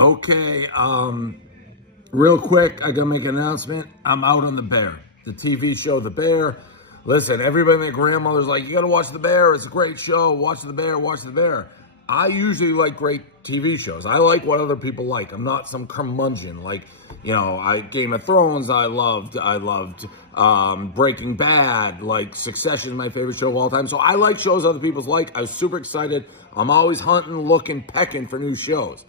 Okay, real quick, I gotta make an announcement. I'm out on The Bear, the TV show The Bear. Listen, everybody, my grandmother's like, you gotta watch The Bear. It's a great show. Watch The Bear, watch The Bear. I usually like great TV shows. I like what other people like. I'm not some curmudgeon. Like, Game of Thrones, I loved Breaking Bad, like Succession is my favorite show of all time. So I like shows other people's like. I was super excited. I'm always hunting, looking, pecking for new shows.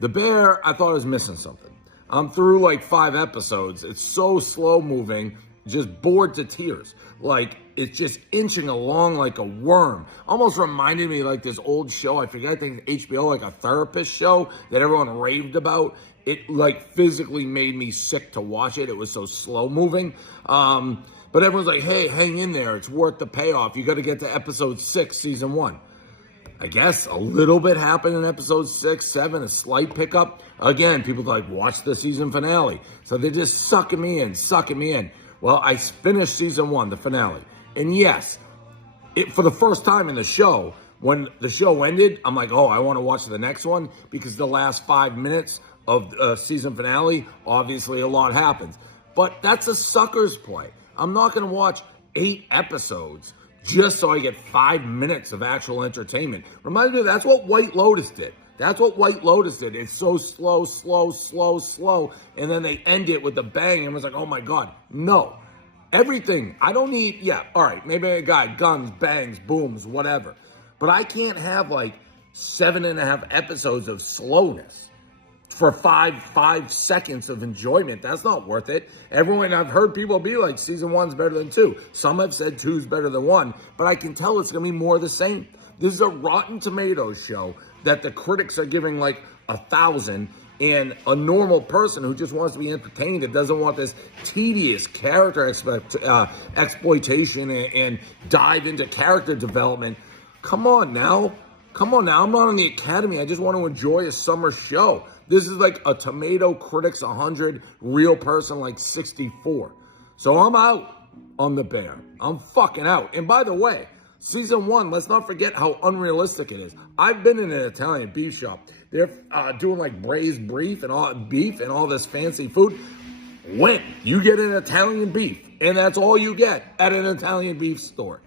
The Bear, I thought I was missing something. I'm through like 5 episodes. It's so slow moving, just bored to tears. Like, it's just inching along like a worm. Almost reminded me like this old show, I forget, I think HBO, like a therapist show that everyone raved about. It like physically made me sick to watch it. It was so slow moving. But everyone's like, hey, hang in there. It's worth the payoff. You got to get to episode 6, season 1. I guess a little bit happened in episode 6, 7, a slight pickup. Again, people like, watch the season finale. So they're just sucking me in. Well, I finished season 1, the finale. And yes, for the first time in the show, when the show ended, I'm like, oh, I want to watch the next one, because the last 5 minutes of season finale, obviously a lot happens. But that's a sucker's play. I'm not going to watch 8 episodes just so I get 5 minutes of actual entertainment. Remind me, that's what White Lotus did. It's so slow. And then they end it with a bang and it was like, oh my God, no. Everything, I don't need, all right, maybe a guy, guns, bangs, booms, whatever. But I can't have like 7.5 episodes of slowness for five seconds of enjoyment. That's not worth it. I've heard people be like, season 1's better than 2. Some have said 2's better than 1, but I can tell it's gonna be more of the same. This is a Rotten Tomatoes show that the critics are giving like 1,000, and a normal person who just wants to be entertained, that doesn't want this tedious character exploitation and dive into character development. Come on now. I'm not on the Academy. I just want to enjoy a summer show. This is like a tomato critics 100, real person like 64. So I'm out on The Bear. I'm fucking out. And by the way, season 1, let's not forget how unrealistic it is. I've been in an Italian beef shop. They're doing like braised beef and all this fancy food. When you get an Italian beef, and that's all you get at an Italian beef store.